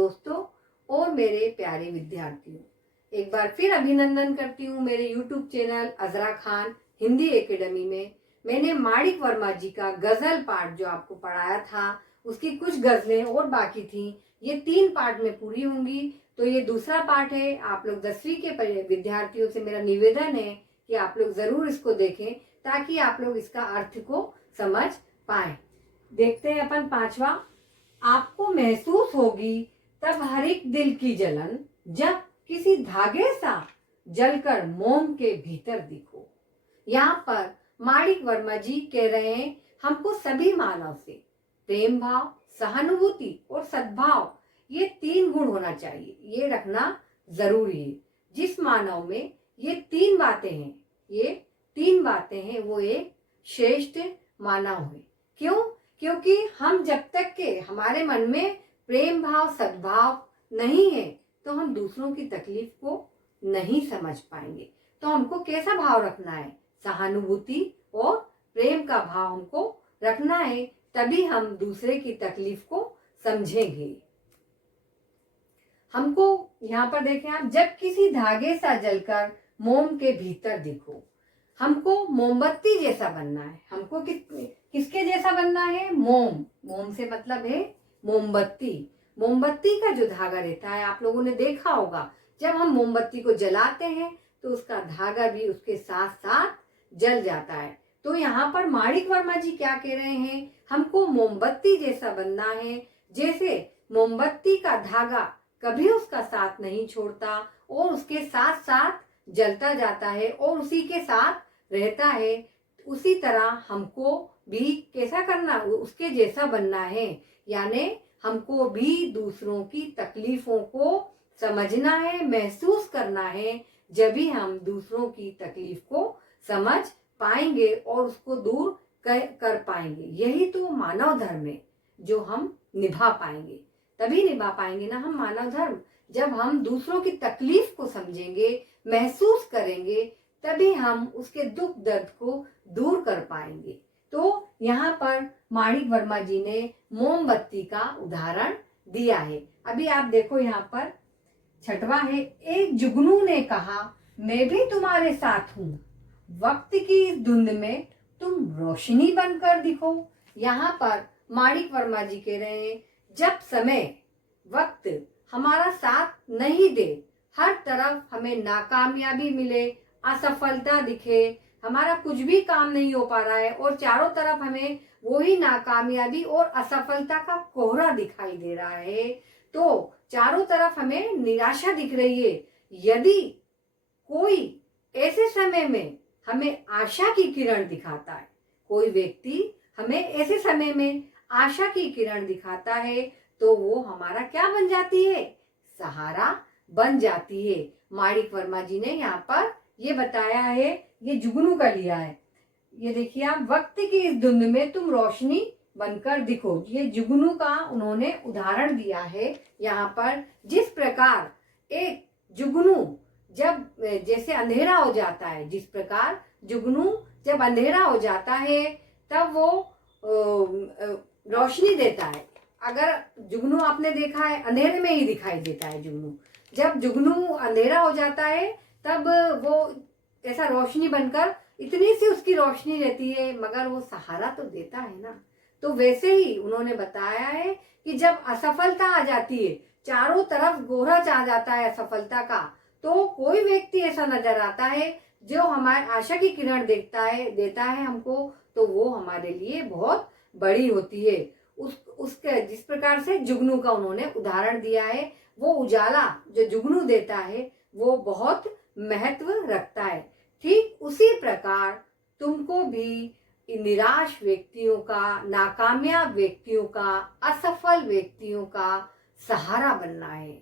दोस्तों और मेरे प्यारे विद्यार्थियों, एक बार फिर अभिनंदन करती हूँ मेरे YouTube चैनल अजरा खान हिंदी एकेडमी में। मैंने माणिक वर्मा जी का गजल पाठ जो आपको पढ़ाया था, उसकी कुछ गजलें और बाकी थी। ये 3 पार्ट में पूरी होंगी, तो ये दूसरा पार्ट है। आप लोग 10वीं के विद्यार्थियों से मेरा निवेदन है कि आप लोग जरूर इसको देखें ताकि आप लोग इसका अर्थ को समझ पाए। देखते हैं अपन 5वां। आपको महसूस होगी तब हर एक दिल की जलन, जब किसी धागे सा जलकर मोम के भीतर दिखो। यहाँ पर माणिक वर्मा जी कह रहे हैं हमको सभी मानव से प्रेम भाव, सहानुभूति और सद्भाव, ये 3 गुण होना चाहिए, ये रखना जरूरी है। जिस मानव में ये 3 बातें हैं, ये 3 बातें हैं, वो एक श्रेष्ठ मानव है। क्यों? क्योंकि हम जब तक के हमारे मन में प्रेम भाव, सद्भाव नहीं है तो हम दूसरों की तकलीफ को नहीं समझ पाएंगे। तो हमको कैसा भाव रखना है? सहानुभूति और प्रेम का भाव हमको रखना है, तभी हम दूसरे की तकलीफ को समझेंगे। हमको यहाँ पर देखें आप, जब किसी धागे सा जलकर मोम के भीतर दिखो। हमको मोमबत्ती जैसा बनना है। हमको किसके जैसा बनना है? मोम। मोम से मतलब है मोमबत्ती। मोमबत्ती का जो धागा रहता है, आप लोगों ने देखा होगा, जब हम मोमबत्ती को जलाते हैं तो उसका धागा भी उसके साथ साथ जल जाता है। तो यहाँ पर माणिक वर्मा जी क्या कह रहे हैं? हमको मोमबत्ती जैसा बनना है। जैसे मोमबत्ती का धागा कभी उसका साथ नहीं छोड़ता और उसके साथ साथ जलता जाता है और उसी के साथ रहता है, उसी तरह हमको भी कैसा करना, उसके जैसा बनना है। यानी हमको भी दूसरों की तकलीफों को समझना है, महसूस करना है। जब भी हम दूसरों की तकलीफ को समझ पाएंगे और उसको दूर कर पाएंगे, यही तो मानव धर्म है जो हम निभा पाएंगे। तभी निभा पाएंगे ना हम मानव धर्म, जब हम दूसरों की तकलीफ को समझेंगे, महसूस करेंगे, तभी हम उसके दुख दर्द को दूर कर पाएंगे। तो यहाँ पर माणिक वर्मा जी ने मोमबत्ती का उदाहरण दिया है। अभी आप देखो यहाँ पर 6वां है, एक जुगनू ने कहा मैं भी तुम्हारे साथ हूँ, वक्त की इस धुंध में तुम रोशनी बनकर दिखो। यहाँ पर माणिक वर्मा जी कह रहे हैं, जब समय वक्त हमारा साथ नहीं दे, हर तरफ हमें नाकामयाबी मिले, असफलता दिखे, हमारा कुछ भी काम नहीं हो पा रहा है और चारों तरफ हमें वही नाकामयाबी और असफलता का कोहरा दिखाई दे रहा है, तो चारों तरफ हमें निराशा दिख रही है। यदि कोई ऐसे समय में हमें आशा की किरण दिखाता है, कोई व्यक्ति हमें ऐसे समय में आशा की किरण दिखाता है, तो वो हमारा क्या बन जाती है? सहारा बन जाती है। माणिक वर्मा जी ने यहाँ पर ये बताया है, ये जुगनू का लिया है। ये देखिए आप, वक्त की इस धुंध में तुम रोशनी बनकर दिखो, ये जुगनू का उन्होंने उदाहरण दिया है यहाँ पर। जिस प्रकार एक जुगनू जब जैसे अंधेरा हो जाता है, जिस प्रकार जुगनू जब अंधेरा हो जाता है तब वो रोशनी देता है। अगर जुगनू आपने देखा है, अंधेरे में ही दिखाई देता है जुगनू। जब जुगनू अंधेरा हो जाता है तब वो ऐसा रोशनी बनकर, इतनी सी उसकी रोशनी रहती है, मगर वो सहारा तो देता है ना। तो वैसे ही उन्होंने बताया है कि जब असफलता आ जाती है, चारों तरफ कोहरा छा जाता है असफलता का, तो कोई व्यक्ति ऐसा नजर आता है जो हमारे आशा की किरण देता है हमको, तो वो हमारे लिए बहुत बड़ी होती है। उसके जिस प्रकार से जुगनू का उन्होंने उदाहरण दिया है, वो उजाला जो जुगनू देता है वो बहुत महत्व रखता है। ठीक उसी प्रकार तुमको भी निराश व्यक्तियों का, नाकामयाब व्यक्तियों का, असफल व्यक्तियों का सहारा बनना है।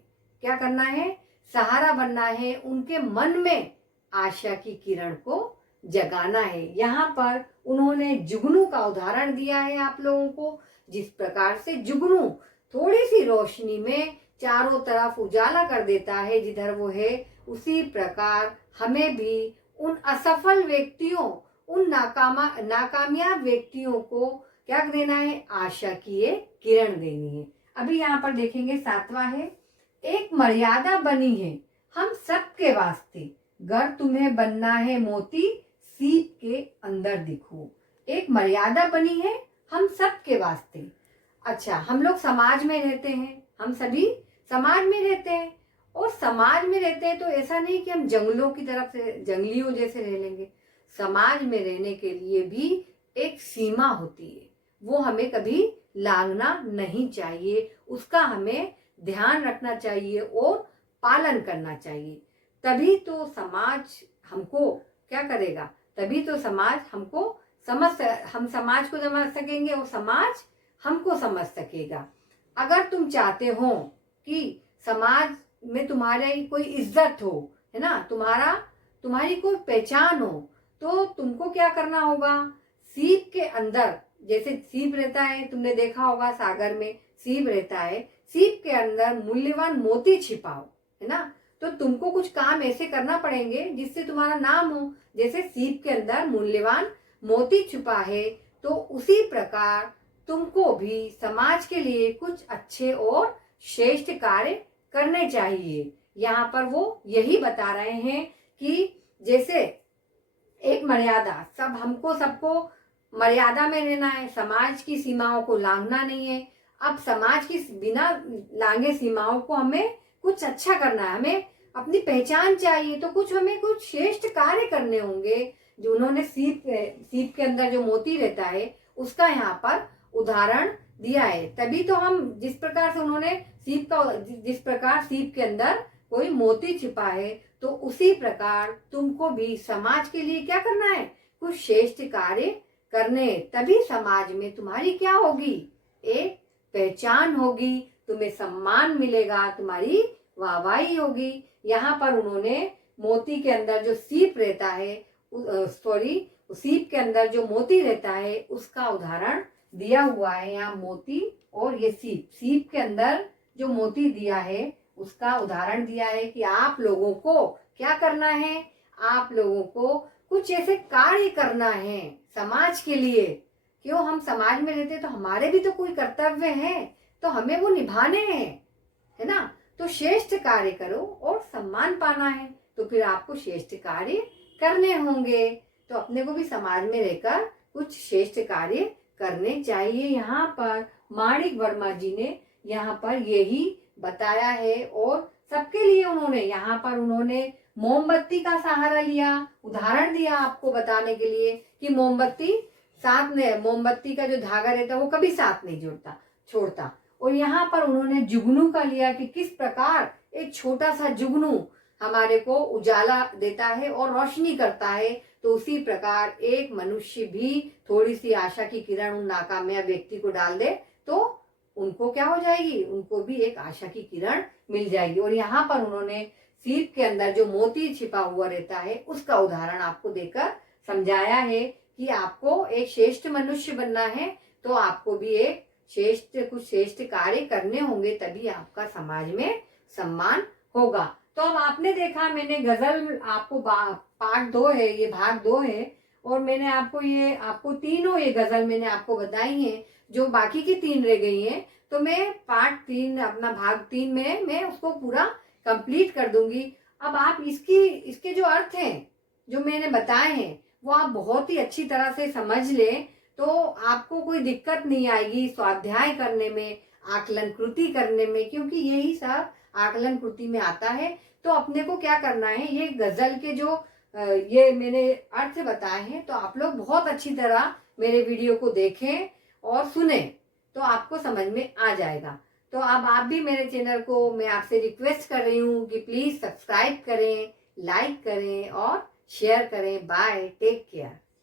क्या करना है? सहारा बनना है। उनके मन में आशा की किरण को जगाना है। यहाँ पर उन्होंने जुगनू का उदाहरण दिया है आप लोगों को। जिस प्रकार से जुगनू थोड़ी सी रोशनी में चारों तरफ उजाला कर देता है जिधर वो है, उसी प्रकार हमें भी उन असफल व्यक्तियों, उन नाकामयाब व्यक्तियों को क्या देना है? आशा की एक किरण देनी है। अभी यहाँ पर देखेंगे 7वां है, एक मर्यादा बनी है हम सबके वास्ते, गर तुम्हें बनना है मोती सीप के अंदर दिखो। एक मर्यादा बनी है हम सबके वास्ते। अच्छा, हम लोग समाज में रहते हैं, हम सभी समाज में रहते हैं, और समाज में रहते हैं तो ऐसा नहीं कि हम जंगलों की तरफ से जंगलियों जैसे रह लेंगे। समाज में रहने के लिए भी एक सीमा होती है, वो हमें कभी लांघना नहीं चाहिए, उसका हमें ध्यान रखना चाहिए और पालन करना चाहिए। तभी तो समाज हमको क्या करेगा, तभी तो समाज हमको हम समाज को समझ सकेंगे और समाज हमको समझ सकेगा। अगर तुम चाहते हो कि समाज में तुम्हारी कोई इज्जत हो, है ना, तुम्हारी कोई पहचान हो, तो तुमको क्या करना होगा, सीप के अंदर, जैसे सीप रहता है, तुमने देखा होगा सागर में सीप रहता है, सीप के अंदर मूल्यवान मोती छिपाओ, है ना। तो तुमको कुछ काम ऐसे करना पड़ेंगे जिससे तुम्हारा नाम हो। जैसे सीप के अंदर मूल्यवान मोती छुपा है, तो उसी प्रकार तुमको भी समाज के लिए कुछ अच्छे और श्रेष्ठ कार्य करने चाहिए। यहाँ पर वो यही बता रहे हैं कि जैसे एक मर्यादा, हमको सबको मर्यादा में रहना है, समाज की सीमाओं को लांघना नहीं है। अब समाज की बिना लांघे सीमाओं को हमें कुछ अच्छा करना है, हमें अपनी पहचान चाहिए, तो हमें कुछ श्रेष्ठ कार्य करने होंगे। जो उन्होंने सीप के अंदर जो मोती रहता है उसका यहाँ पर उदाहरण दिया है। तभी तो हम जिस प्रकार से उन्होंने जिस प्रकार सीप के अंदर कोई मोती छिपा है, तो उसी प्रकार तुमको भी समाज के लिए क्या करना है, कुछ श्रेष्ठ कार्य करने। तभी समाज में तुम्हारी क्या होगी, एक पहचान होगी, तुम्हें सम्मान मिलेगा, तुम्हारी वाहवाही होगी। यहाँ पर उन्होंने मोती के अंदर जो सीप रहता है, सीप के अंदर जो मोती रहता है उसका उदाहरण दिया हुआ है। यहाँ मोती और ये सीप के अंदर जो मोती दिया है उसका उदाहरण दिया है कि आप लोगों को क्या करना है, आप लोगों को कुछ ऐसे कार्य करना है समाज के लिए। क्यों, हम समाज में रहते तो हमारे भी तो कोई कर्तव्य है, तो हमें वो निभाने हैं, है ना। तो श्रेष्ठ कार्य करो और सम्मान पाना है, तो फिर आपको श्रेष्ठ कार्य करने होंगे। तो अपने को भी समाज में रहकर कुछ श्रेष्ठ कार्य करने चाहिए। यहाँ पर माणिक वर्मा जी ने यहाँ पर यही बताया है, और सबके लिए उन्होंने मोमबत्ती का सहारा लिया, उदाहरण दिया आपको बताने के लिए कि मोमबत्ती का जो धागा रहता है वो कभी साथ नहीं छोड़ता। और यहाँ पर उन्होंने जुगनू का लिया कि किस प्रकार एक छोटा सा जुगनू हमारे को उजाला देता है और रोशनी करता है। तो उसी प्रकार एक मनुष्य भी थोड़ी सी आशा की किरण उन नाकामयाब व्यक्ति को डाल दे तो उनको क्या हो जाएगी, उनको भी एक आशा की किरण मिल जाएगी। और यहाँ पर उन्होंने सीप के अंदर जो मोती छिपा हुआ रहता है उसका उदाहरण आपको देकर समझाया है कि आपको एक श्रेष्ठ मनुष्य बनना है, तो आपको भी एक कुछ श्रेष्ठ कार्य करने होंगे, तभी आपका समाज में सम्मान होगा। तो अब आपने देखा, मैंने गजल आपको पार्ट 2 है, ये भाग 2 है, और मैंने आपको तीनों ये गजल मैंने आपको बताई हैं। जो बाकी की 3 रह गई हैं तो मैं पार्ट 3 अपना भाग 3 में मैं उसको पूरा कंप्लीट कर दूंगी। अब आप इसके जो अर्थ हैं जो मैंने बताए हैं वो आप बहुत ही अच्छी तरह से समझ लें, तो आपको कोई दिक्कत नहीं आएगी स्वाध्याय करने में, आकलन कृति करने में, क्योंकि यही सब आकलन कृति में आता है। तो अपने को क्या करना है, ये गजल के जो ये मैंने अर्थ बताए हैं, तो आप लोग बहुत अच्छी तरह मेरे वीडियो को देखें और सुने, तो आपको समझ में आ जाएगा। तो अब आप भी मेरे चैनल को मैं आपसे रिक्वेस्ट कर रही हूँ कि प्लीज सब्सक्राइब करें, लाइक करें और शेयर करें। Bye, take care.